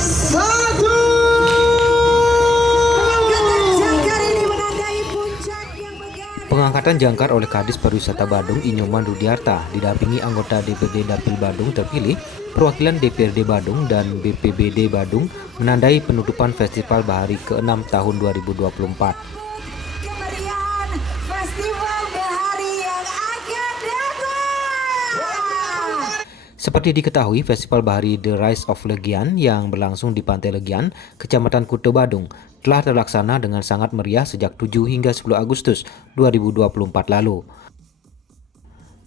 Satu. Pengangkatan jangkar oleh Kadis Pariwisata Badung Inyoman Rudiarta didampingi anggota DPD Dapil Badung terpilih, perwakilan DPRD Badung dan BPBD Badung menandai penutupan Festival Bahari ke-6 tahun 2024. Seperti diketahui, Festival Bahari The Rise of Legian yang berlangsung di Pantai Legian, Kecamatan Kuta Badung, telah terlaksana dengan sangat meriah sejak 7 hingga 10 Agustus 2024 lalu.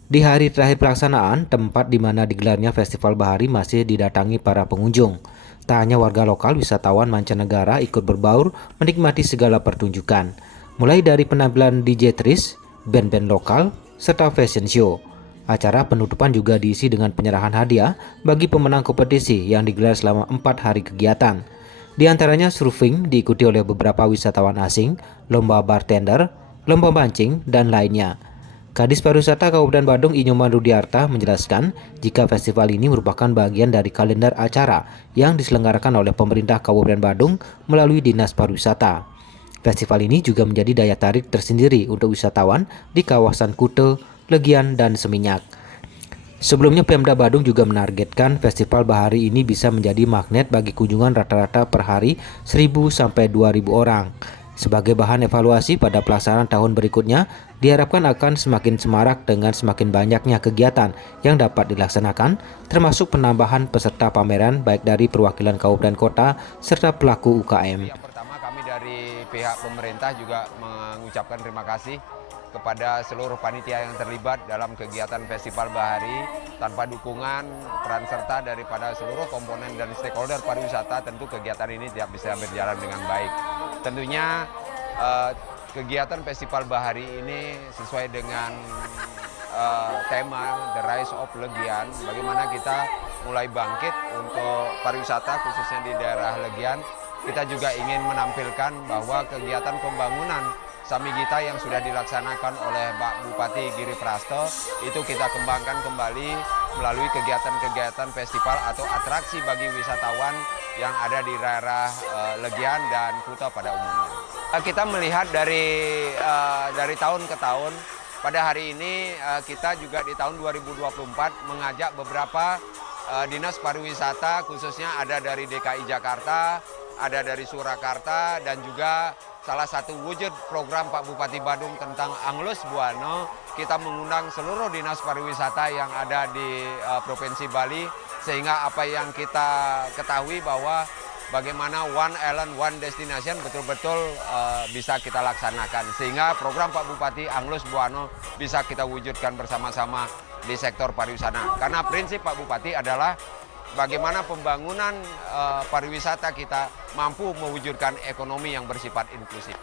Di hari terakhir pelaksanaan, tempat di mana digelarnya Festival Bahari masih didatangi para pengunjung. Tak hanya warga lokal, wisatawan mancanegara ikut berbaur menikmati segala pertunjukan, mulai dari penampilan DJ Tris, band-band lokal, serta fashion show. Acara penutupan juga diisi dengan penyerahan hadiah bagi pemenang kompetisi yang digelar selama 4 hari kegiatan. Di antaranya surfing diikuti oleh beberapa wisatawan asing, lomba bartender, lomba mancing, dan lainnya. Kadis Pariwisata Kabupaten Badung Inyoman Rudiarta menjelaskan jika festival ini merupakan bagian dari kalender acara yang diselenggarakan oleh pemerintah Kabupaten Badung melalui Dinas Pariwisata. Festival ini juga menjadi daya tarik tersendiri untuk wisatawan di kawasan Kuta, Legian, dan Seminyak. Sebelumnya Pemda Badung juga menargetkan Festival Bahari ini bisa menjadi magnet bagi kunjungan rata-rata per hari 1.000 sampai 2.000 orang. Sebagai bahan evaluasi pada pelaksanaan tahun berikutnya, diharapkan akan semakin semarak dengan semakin banyaknya kegiatan yang dapat dilaksanakan, termasuk penambahan peserta pameran baik dari perwakilan kabupaten kota serta pelaku UKM. Yang pertama, kami dari pihak pemerintah juga mengucapkan terima kasih kepada seluruh panitia yang terlibat dalam kegiatan Festival Bahari. Tanpa dukungan peran serta daripada seluruh komponen dan stakeholder pariwisata, tentu kegiatan ini tidak bisa berjalan dengan baik. Tentunya kegiatan Festival Bahari ini sesuai dengan tema The Rise of Legian, bagaimana kita mulai bangkit untuk pariwisata khususnya di daerah Legian. Kita juga ingin menampilkan bahwa kegiatan pembangunan Samigita yang sudah dilaksanakan oleh Pak Bupati Giri Prasto itu kita kembangkan kembali melalui kegiatan-kegiatan festival atau atraksi bagi wisatawan yang ada di daerah Legian dan Kuta pada umumnya. Kita melihat dari tahun ke tahun, pada hari ini kita juga di tahun 2024 mengajak beberapa dinas pariwisata, khususnya ada dari DKI Jakarta, ada dari Surakarta, dan juga salah satu wujud program Pak Bupati Badung tentang Anglus Buana, kita mengundang seluruh dinas pariwisata yang ada di Provinsi Bali, sehingga apa yang kita ketahui bahwa bagaimana One Island, One Destination betul-betul bisa kita laksanakan, sehingga program Pak Bupati Anglus Buana bisa kita wujudkan bersama-sama di sektor pariwisata. Karena prinsip Pak Bupati adalah bagaimana pembangunan pariwisata kita mampu mewujudkan ekonomi yang bersifat inklusif.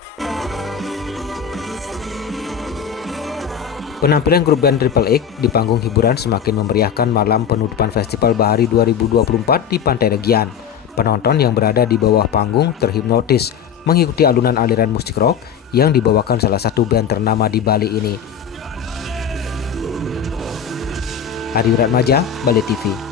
Penampilan grup band Triple X di panggung hiburan semakin memeriahkan malam penutupan Festival Bahari 2024 di Pantai Legian. Penonton yang berada di bawah panggung terhipnotis mengikuti alunan aliran musik rock yang dibawakan salah satu band ternama di Bali ini. Adi Wiratmaja, Bali TV.